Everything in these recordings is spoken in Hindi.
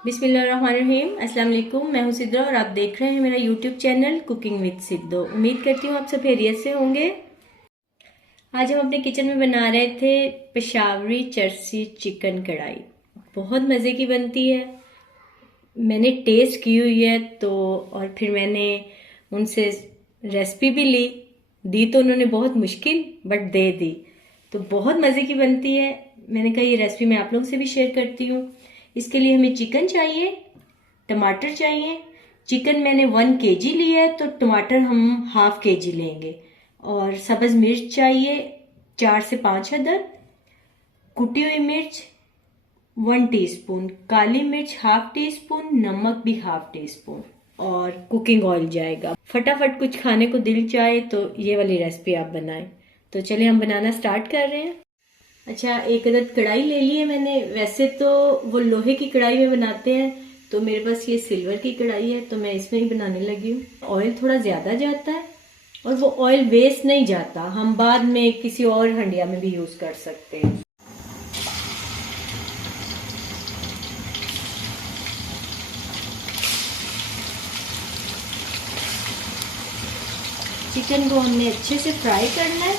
बिस्मिल्लाहिर्रहमानिर्रहीम। अस्सलाम वालेकुम। मैं हूं सिद्रा और आप देख रहे हैं मेरा यूट्यूब चैनल कुकिंग विद सिद्धो। उम्मीद करती हूँ आप सब खैरियत से होंगे। आज हम अपने किचन में बना रहे थे पेशावरी चरसी चिकन कढ़ाई। बहुत मज़े की बनती है। मैंने टेस्ट की हुई है तो और फिर मैंने उनसे रेसिपी भी दी तो उन्होंने बहुत मुश्किल बट दे दी। तो बहुत मज़े की बनती है। मैंने कहा ये रेसिपी मैं आप लोगों से भी शेयर करती हूँ। इसके लिए हमें चिकन चाहिए, टमाटर चाहिए। चिकन मैंने 1 kg लिया है तो टमाटर हम ½ kg लेंगे। और सब्ज मिर्च चाहिए 4 से 5 अदद, कुटी हुई मिर्च 1 टीस्पून, काली मिर्च ½ टीस्पून, नमक भी ½ टीस्पून और कुकिंग ऑयल जाएगा। फटाफट कुछ खाने को दिल चाहे तो ये वाली रेसिपी आप बनाएं। तो चलिए हम बनाना स्टार्ट कर रहे हैं। अच्छा, 1 अदद कढ़ाई ले ली है मैंने। वैसे तो वो लोहे की कढ़ाई में बनाते हैं तो मेरे पास ये सिल्वर की कढ़ाई है तो मैं इसमें ही बनाने लगी हूँ। ऑयल थोड़ा ज़्यादा जाता है और वो ऑयल वेस्ट नहीं जाता। हम बाद में किसी और हंडिया में भी यूज़ कर सकते हैं। चिकन को हमने अच्छे से फ्राई करना है।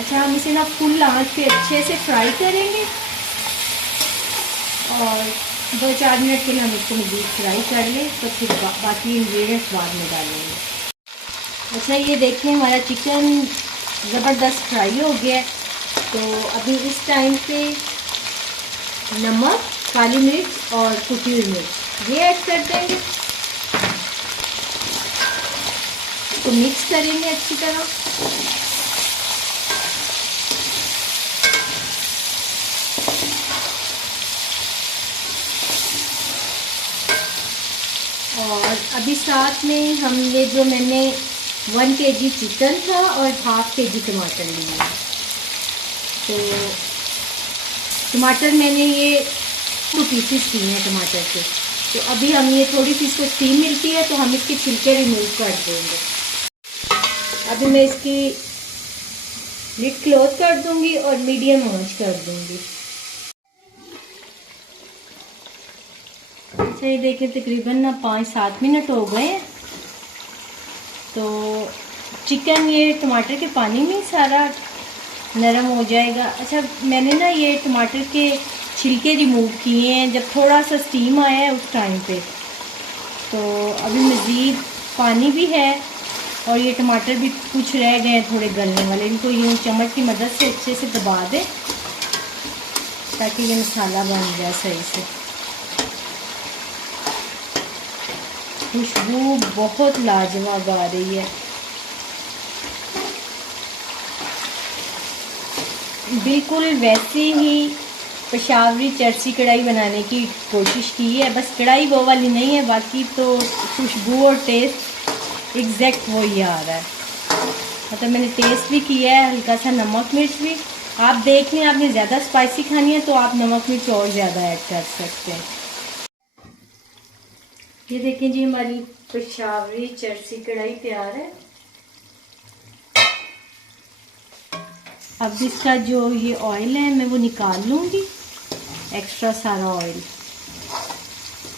अच्छा, हम इसे ना फुल आंच पे अच्छे से फ्राई करेंगे और 2-4 मिनट के लिए हम इसको डीप फ्राई कर लें तो फिर बाकी इंग्रेडिएंट्स बाद में डालेंगे। अच्छा, ये देखें हमारा चिकन ज़बरदस्त फ्राई हो गया है। तो अभी इस टाइम पे नमक, काली मिर्च और कुटी हुई मिर्च ये ऐड कर देंगे। इसको मिक्स करेंगे अच्छी तरह। और अभी साथ में हम ये जो मैंने 1 kg चिकन था और ½ kg टमाटर लिए। तो टमाटर मैंने ये 2 पीसेस किए हैं टमाटर के। तो अभी हम ये थोड़ी सी इसको स्टीम मिलती है तो हम इसके छिलके रिमूव कर देंगे। अभी मैं इसकी लिड क्लोज कर दूंगी और मीडियम आंच कर दूंगी। अच्छा, ये देखिए तकरीबन ना 5-7 मिनट हो गए हैं। तो चिकन ये टमाटर के पानी में सारा नरम हो जाएगा। अच्छा, मैंने ना ये टमाटर के छिलके रिमूव किए हैं जब थोड़ा सा स्टीम आया है उस टाइम पे। तो अभी मज़ीद पानी भी है और ये टमाटर भी कुछ रह गए हैं थोड़े गलने वाले। इनको यूँ चम्मच की मदद से अच्छे से दबा दें ताकि ये मसाला बन जाए सही से। खुशबू बहुत लाजवाब आ रही है। बिल्कुल वैसे ही पेशावरी चरसी कढ़ाई बनाने की कोशिश की है, बस कढ़ाई वो वाली नहीं है, बाकी तो खुशबू और टेस्ट एग्जैक्ट वही आ रहा है। मतलब मैंने टेस्ट भी किया है, हल्का सा नमक मिर्च भी। आप देख लें, आपने ज़्यादा स्पाइसी खानी है तो आप नमक मिर्च और ज़्यादा ऐड कर सकते हैं। ये देखें जी, हमारी पेशावरी चरसी कढ़ाई तैयार है। अब इसका जो ये ऑयल है मैं वो निकाल लूँगी, एक्स्ट्रा सारा ऑयल।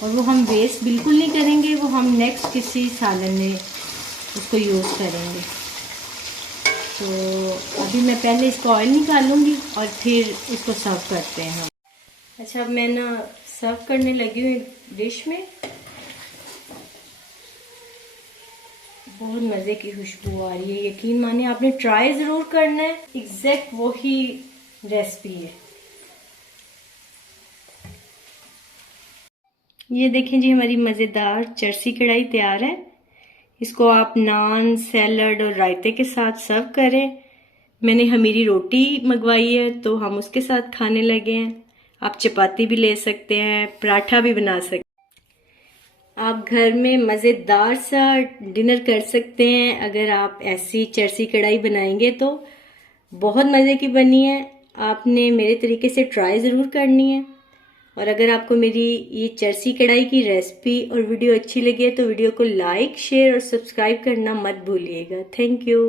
और वो हम वेस्ट बिल्कुल नहीं करेंगे, वो हम नेक्स्ट किसी सालन में उसको यूज़ करेंगे। तो अभी मैं पहले इसको ऑयल निकालूंगी और फिर इसको सर्व करते हैं हम। अच्छा, अब मैं ना सर्व करने लगी हूँ डिश में। बहुत मज़े की खुशबू आ रही है। यकीन मानिए, आपने ट्राई ज़रूर करना है। एग्जैक्ट वही रेसिपी है। ये देखें जी, हमारी मज़ेदार चरसी कढ़ाई तैयार है। इसको आप नान, सैलड और रायते के साथ सर्व करें। मैंने हमीरी रोटी मंगवाई है तो हम उसके साथ खाने लगे हैं। आप चपाती भी ले सकते हैं, पराठा भी बना सकते हैं। आप घर में मज़ेदार सा डिनर कर सकते हैं अगर आप ऐसी चरसी कढ़ाई बनाएंगे तो। बहुत मज़े की बनी है। आपने मेरे तरीके से ट्राई ज़रूर करनी है। और अगर आपको मेरी ये चरसी कढ़ाई की रेसिपी और वीडियो अच्छी लगी है तो वीडियो को लाइक, शेयर और सब्सक्राइब करना मत भूलिएगा। Thank you.